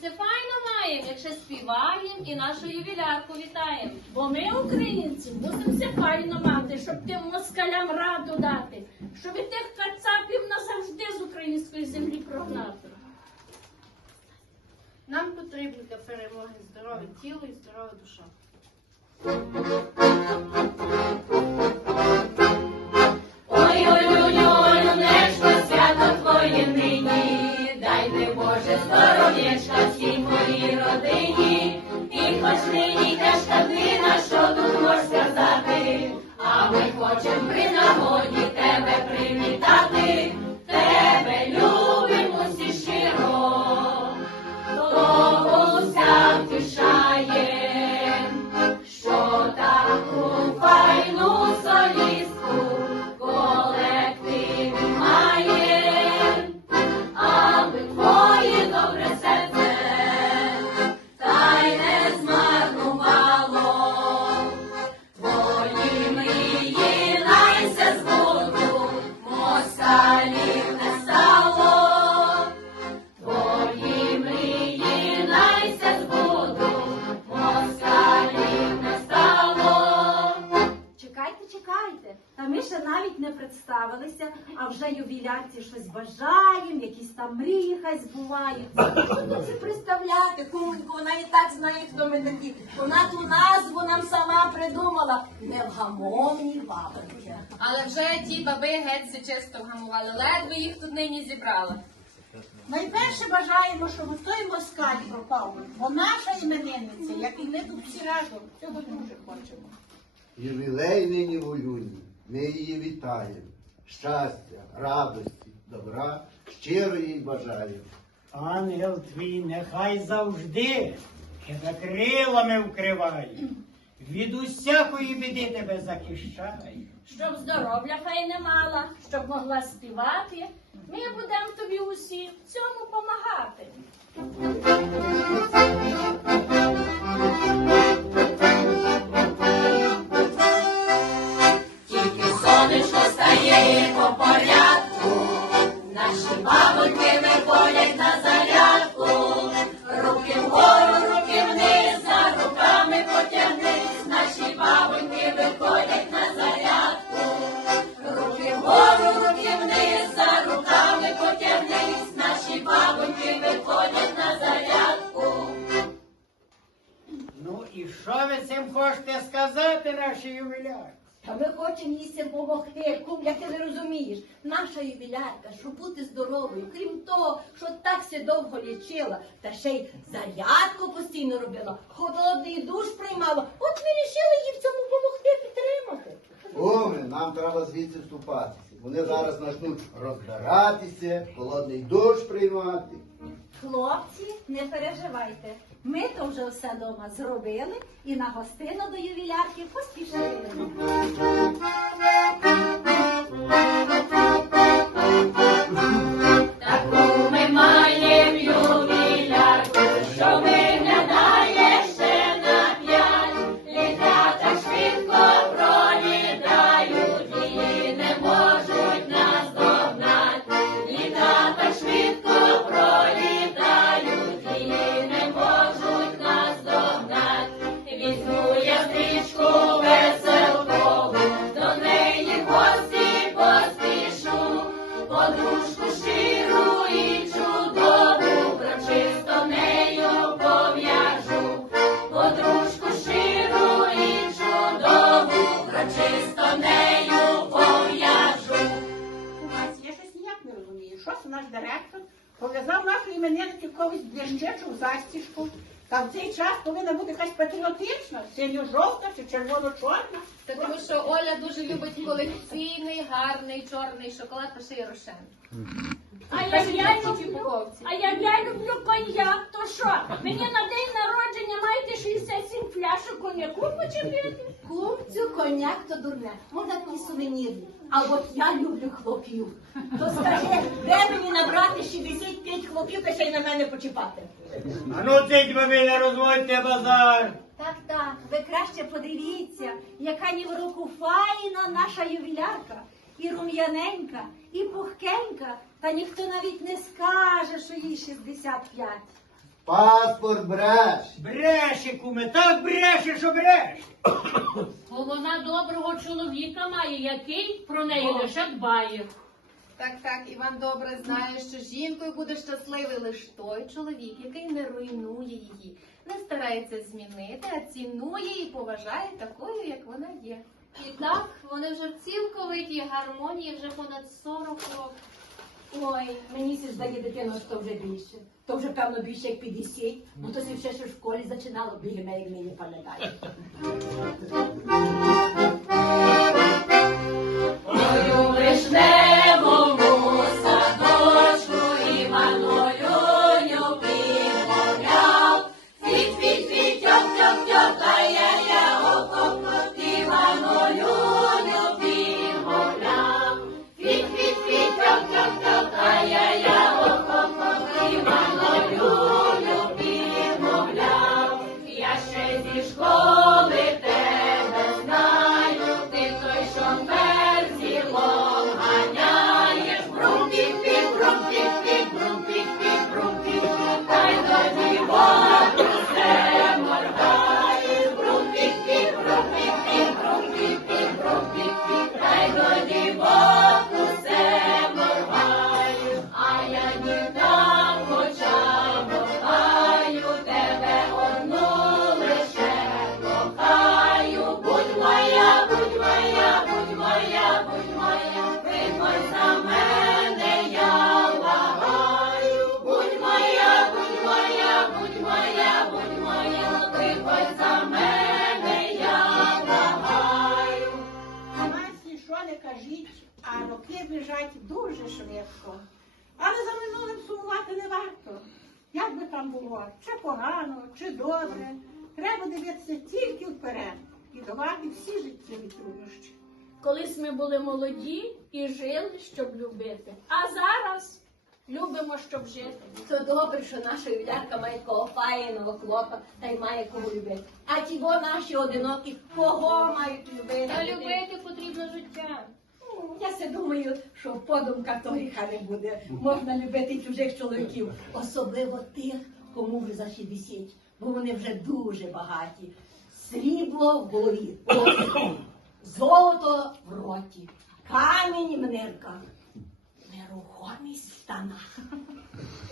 це файно маємо, як ще співаємо і нашу ювілярку вітаємо. Бо ми, українці, мусимо все файно мати, щоб тим москалям раду дати, щоб і тих кацапів назавжди з української землі прогнати. Нам потрібно для перемоги здорове тіло і здорова душа. With no представляти, кумонько, вона і так знає, хто ми такі. Вона ту назву нам сама придумала. Невгамовні бабоньки. Але вже ті баби геть все чисто вгамували, ледве їх тут нині зібрала. Найперше бажаємо, щоб той москаль пропав, бо наша іменинниця, як і ми тут всі разом, цього дуже хочемо. Ювілей нині в Улюні. Ми її вітаємо. Щастя, радості, добра, щиро їй бажаємо. Ангел твій нехай завжди тебе крилами вкриває, від усякої біди тебе захищає. Щоб здоров'я файне мала, щоб могла співати, ми будемо тобі усі в цьому помагати. Тільки сонечко стає по порядку, наші бабоньки виходять на зарядку, руки вгору, руки вниз, за руками потягнись, наші бабоньки виходять Їй цим допомогти. Кум, як ти не розумієш, наша ювілярка, щоб бути здоровою, крім того, що так се довго лічила, та ще й зарядку постійно робила, холодний душ приймала. От ми вирішили їй в цьому допомогти підтримати. Оме, нам треба звідси вступатися. Вони зараз почнуть розбиратися, холодний душ приймати. Хлопці, не переживайте. Ми то вже все дома зробили і на гостину до ювілярки поспішили. Таку це наш директор пов'язав нашу іменинницю когось в застіжку. Та в цей час повинна бути якась патріотична, синьо-жовта чи червоно-чорна. Та тому що Оля дуже любить колекційний, гарний, чорний шоколад, ще й. А як я люблю, а як я люблю коньяк, то що? Мені на день народження маєте 67 пляшок коньяку почепити? Кумцю, коньяк то дурне. Можна такий сувенірний. А от я люблю хлопів. То скажи, де мені набрати 65 хлопів та ще й на мене почіпати? А ну цить ви не розводьте базар. Так, так, ви краще подивіться, яка ні в руку файна наша ювілярка. І рум'яненька, і пухкенька, та ніхто навіть не скаже, що їй 65. Паспорт бреш. Бреше, куме, так бреше, що бреше. Бо вона доброго чоловіка має, який про неї лише дбає. Так, так, Іван добре знає, що жінкою буде щасливий лише той чоловік, який не руйнує її, не старається змінити, а цінує і поважає такою, як вона є. І так вони вже в цілковитій гармонії вже понад 40 років. Ой, мені се здає дитино, що вже більше. То вже певно більше як 50, бо то ще ще в школі зачинало бігме, як мені пам'ятаю. Біжать дуже швидко. Але за минулим сумувати не варто. Як би там було, чи погано, чи добре, треба дивитися тільки вперед і давати всі життєві труднощі. Колись ми були молоді і жили, щоб любити. А зараз любимо, щоб жити. То добре, що наша ювілярка має такого файного хлопа та й має кого любити. А ті наші одинокі, кого мають любити? Та любити потрібно життя. Я се думаю, що в подумках то гріха не буде. Можна любити чужих чоловіків, особливо тих, кому вже за 60, бо вони вже дуже багаті. Срібло в голові, золото в роті, камінь в нирках, нерухомість в штанах.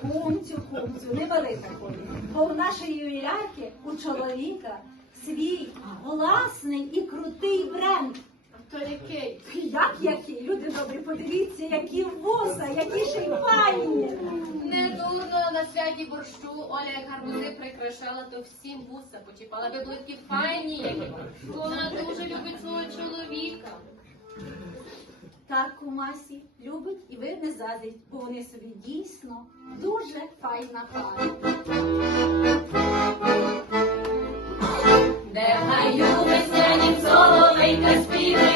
Кумцю, кумцю, не бери такої. Бо в нашої ювілярки у чоловіка свій власний і крутий бренд. То який? Як які? Люди добрі, подивіться, які вуса, які ще й файні. Не дурно на святі борщу Оля як гарбузи прикрашала, то всім вуса почіпала. Ви були файні, як і борщу. Вона дуже любить свого чоловіка. Так у масі любить і ви не заздріть, бо вони собі дійсно дуже файна пара. Де в гаю веснянім соловейка співи,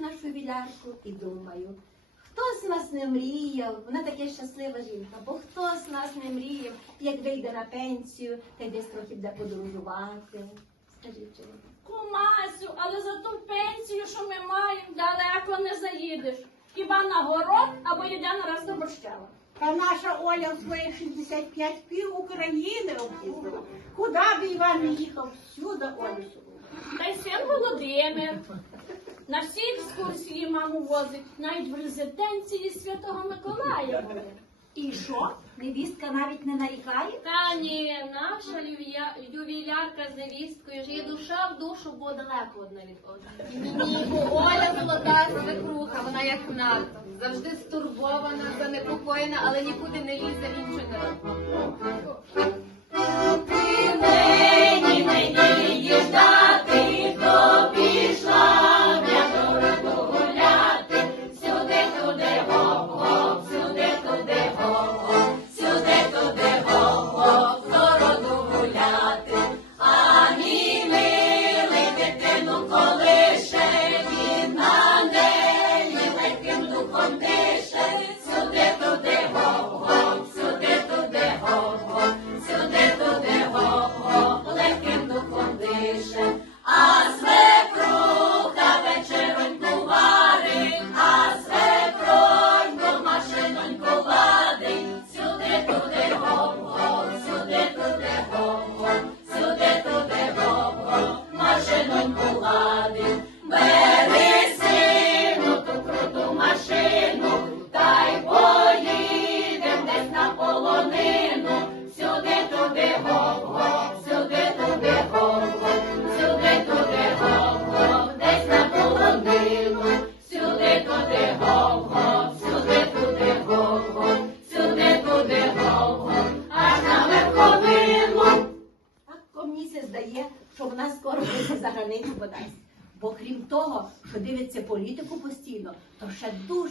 нашу ювілярку і думаю, хто з нас не мріяв, вона така щаслива жінка, бо хто з нас не мріяв, як вийде на пенсію, та й десь трохи буде подорожувати. Скажіть? Кумасю, але за ту пенсію, що ми маємо, далеко не заїдеш. Хіба на город або йдемо раз до борщава. Та наша Оля в своїх 65 пів України об'їздила. Куди б Іван не їхав, всюди Олю Та й син Володимир. На всі екскурсії маму возить, навіть в резиденції Святого Миколая. були. І що? Невістка навіть не нарікає? Та ні, наша ювія- ювілярка з невісткою ж є душа в душу, бо далеко одна від одної. Ні, бо Оля золота свекруха, вона як НАТО. Завжди стурбована, занепокоєна, але нікуди не лізе в іншу не робить. Нині мені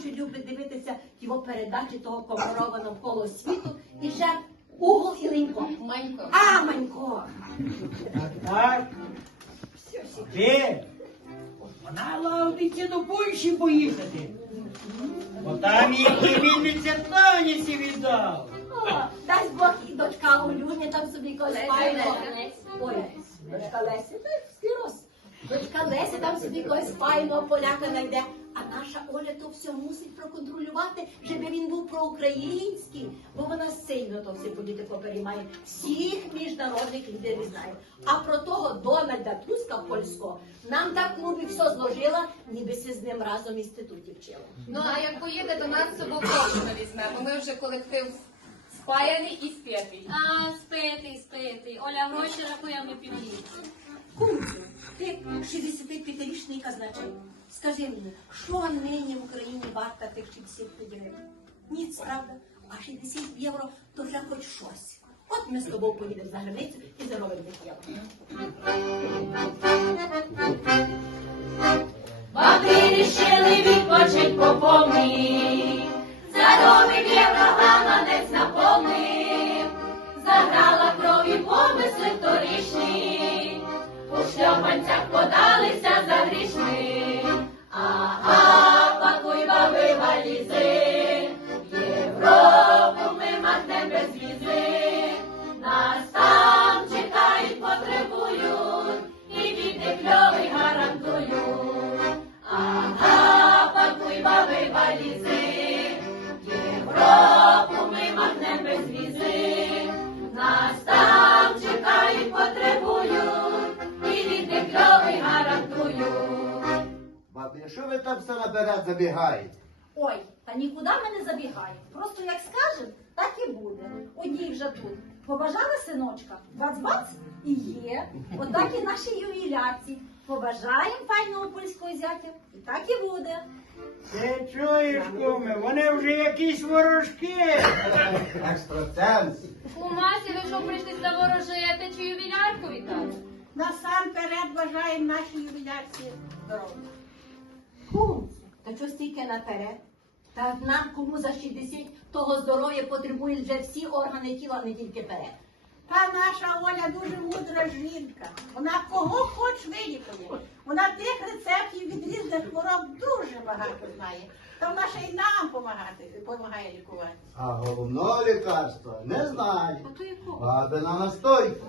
дуже любить дивитися його передачі того комарова навколо світу і ще угол і ленько. Манько. А, Манько! Так. Де? Вона лавдиться до Польщі поїхати. Бо там її вільниця Танісі віддав. О, дасть Бог і дочка Олюня там собі файного. Ой, дочка Леся, та. Дочка Леся там собі когось файного поляка знайде. А наша Оля то все мусить проконтролювати, щоб він був проукраїнський, бо вона сильно то все політику переймає. Всіх міжнародних лідерів знає. А про того Дональда Туска польського нам так в все зложила, ніби се з ним разом в інституті вчила. Ну а як поїде, то нас собою точно візьме, бо ми вже колектив спаяний і сп'ятий. А, спитий, спитий. Оля гроші рахує, ми під'їдемо. Кумцю, ти 65-річний казначей. Скажи мені, що нині в Україні варта тих 65 гривень? Ніц, правда? А 60 євро то вже хоч щось. От ми з тобою поїдемо за границю і заробимо тих євро. Баби рішили відпочить по повній, заробить єврограма десь наповнив, заграла крові помисли вторічні, у шльопанцях подалися за грішми. Ага, пакуй баби валізи, в там все наперед забігаєте? Ой, та нікуди ми не забігаємо. Просто як скажем, так і буде. Одній вже тут. Побажала синочка, бац-бац, і є. Отак і наші ювілярці. Побажаємо файного польського зятя, і так і буде. Ти чуєш, куме, вони вже якісь ворожки. Екстрасенс. Кумасі, ви що прийшли заворожити чи ювілярку вітати? Насамперед бажаємо нашій ювілярці здоров'я. Кумцю, та що стільки наперед? Та нам кому за 60 того здоров'я потребують вже всі органи тіла, не тільки перед. Та наша Оля дуже мудра жінка. Вона кого хоч вилікує. Вона тих рецептів від різних хвороб дуже багато знає. Та вона ще й нам помагати, помагає лікувати. А головного лікарства не знаю. А то якого? Бабина настойка.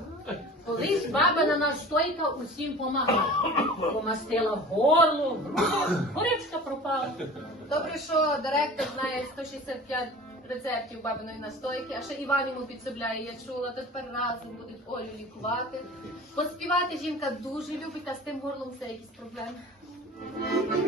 Колись бабина настойка усім помагала. Помастила горло, груди, горичка пропала. Добре, що директор знає 165 рецептів бабиної настойки, а ще Іван йому підсобляє, я чула, то тепер разом будуть Олю лікувати. Поспівати жінка дуже любить, а з тим горлом все якісь проблеми. Thank you.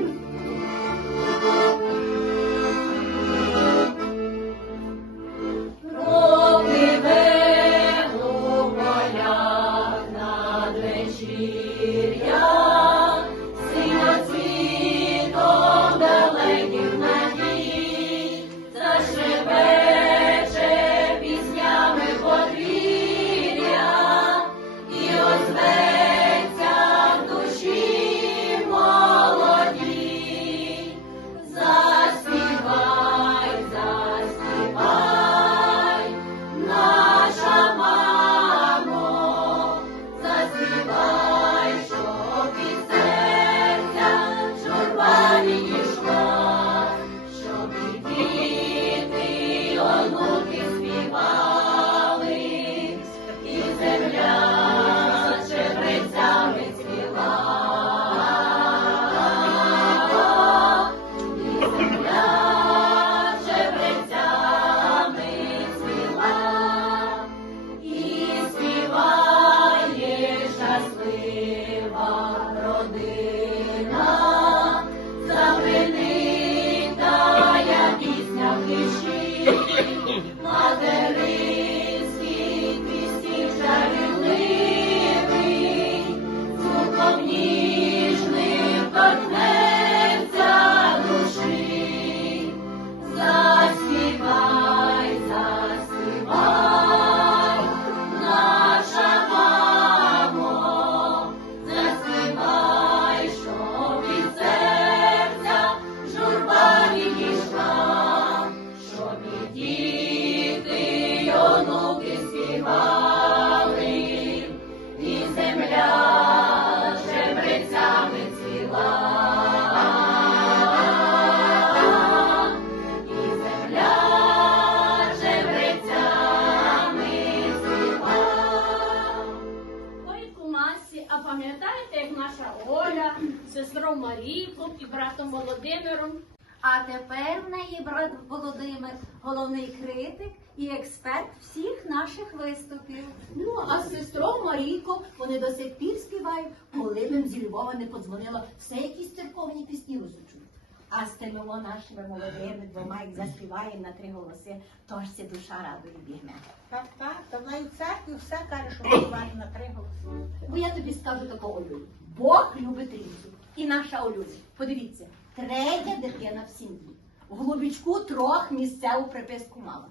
Неї брат Володимир, головний критик і експерт всіх наших виступів. Ну, а з сестрою Марійко вони до сих пір співають, коли б зі Львова не подзвонила, все якісь церковні пісні розучують. А з тими нашими молодими двома, як заспіваємо на три голоси, то ж це душа радою бігне. Так, так, то вона і в церкві все каже, що співає на три голоси. Бо я тобі скажу такого Олю. Бог любить трійцю. І наша Олюня. Подивіться, третя дитина в сім'ї. В голубічку трьох місцеву приписку мала.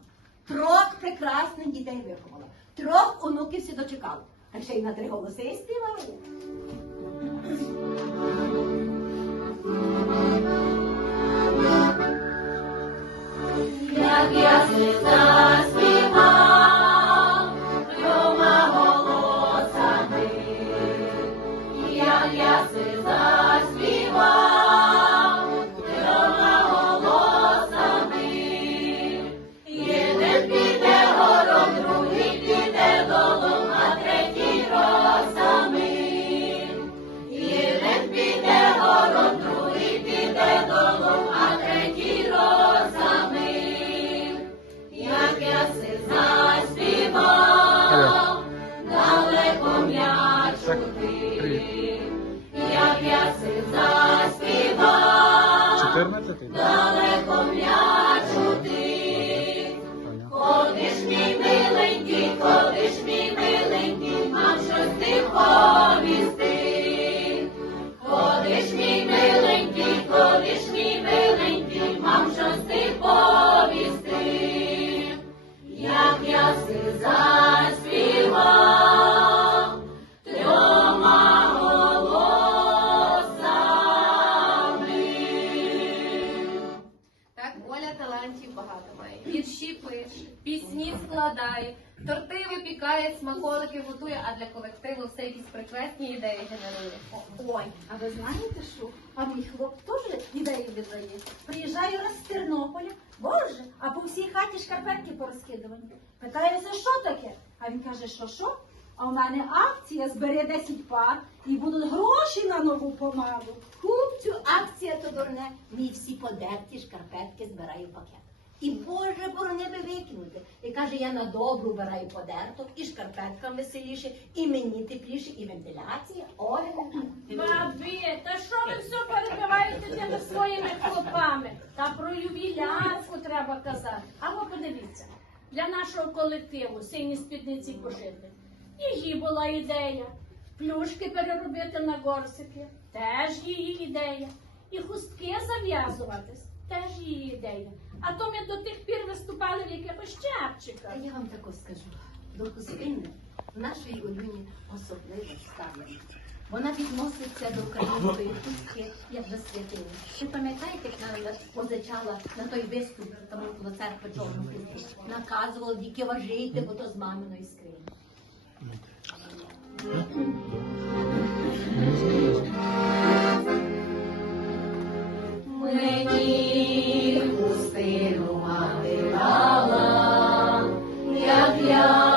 Трьох прекрасних дітей виховала. Трьох онуків всі дочекала. А ще й на три голоси і. Як я си складає, торти випікає, смаколики готує, а для колективу все якісь прекрасні ідеї генерує. Ой, а ви знаєте що? А мій хлоп теж ідеї віддає. Приїжджаю раз з Тернополя, боже, а по всій хаті шкарпетки порозкидувані. Питаю, Питаюся, що таке? А він каже, що що? А в мене акція збере 10 пар і будуть гроші на нову помаду. Купцю акція то дурне. Мій всі подерті шкарпетки збираю пакет. І Боже, борони би викинути. І каже, я на добру вбираю подерток, і шкарпеткам веселіше, і мені тепліше, і вентиляція. Ой, Бабі, та що ви все перебиваєте тими своїми хлопами? Та про ювілярку треба казати. А ви подивіться, для нашого колективу сині спідниці пошити. Її була ідея. Плюшки переробити на горсики, теж її ідея. І хустки зав'язуватись, теж її ідея. А то ми до тих пір виступали в якихось А я вам тако скажу. До хустини в нашій Олюні особливе ставлення. Вона відноситься до української хустки як до святині. Ви пам'ятаєте, як вона позичала на той виступ там коло церкви чорну хустку? Наказувала тільки важити, бо то з маминої скрині. Мені хустину мати дала, як я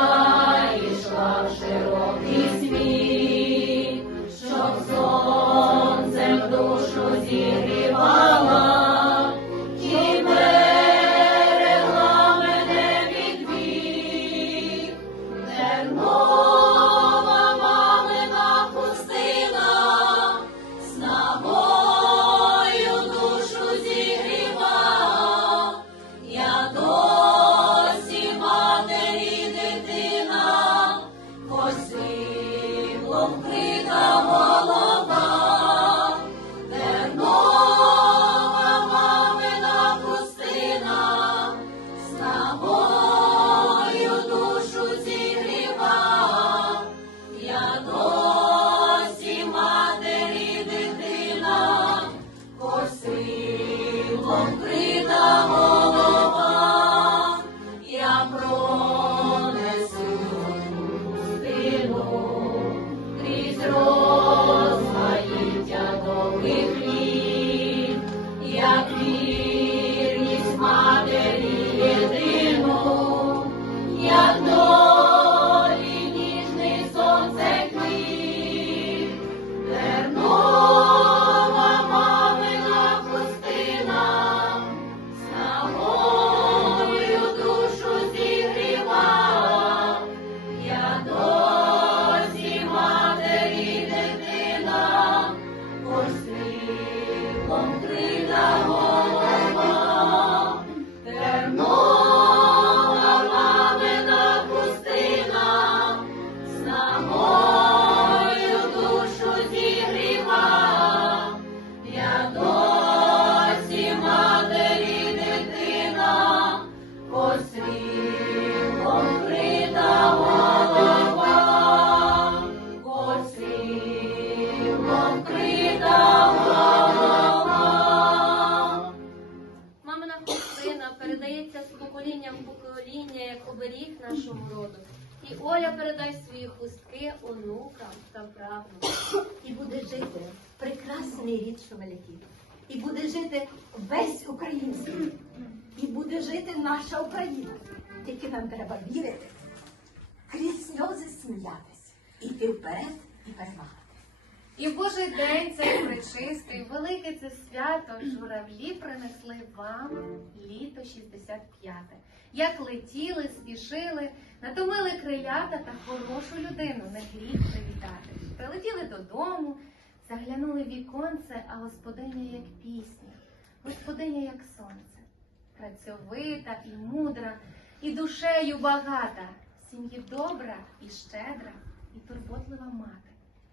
І Оля передай свої хустки онукам та правнукам. І буде жити прекрасний рід шоваляків. І буде жити весь український. І буде жити наша Україна. Тільки нам треба вірити, крізь сльози сміятись, іти вперед і перемагати. І в Божий день цей пречистий, велике це свято, журавлі принесли вам літо 65-те. Як летіли, спішили, натомили крилята та хорошу людину не гріх привітати. Прилетіли додому, заглянули віконце, а господиня як пісня, господиня як сонце, працьовита і мудра, і душею багата, сім'ї добра і щедра, і турботлива мати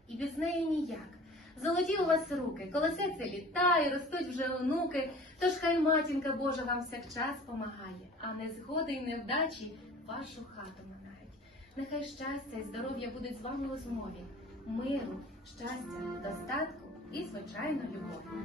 і без неї ніяк. Золоті у вас руки, колесеться літає, ростуть вже онуки, тож хай матінка Божа вам всякчас помагає, а незгоди й невдачі вашу хату минають. Нехай щастя і здоров'я будуть з вами у змові, миру, щастя, достатку і, звичайно, любові.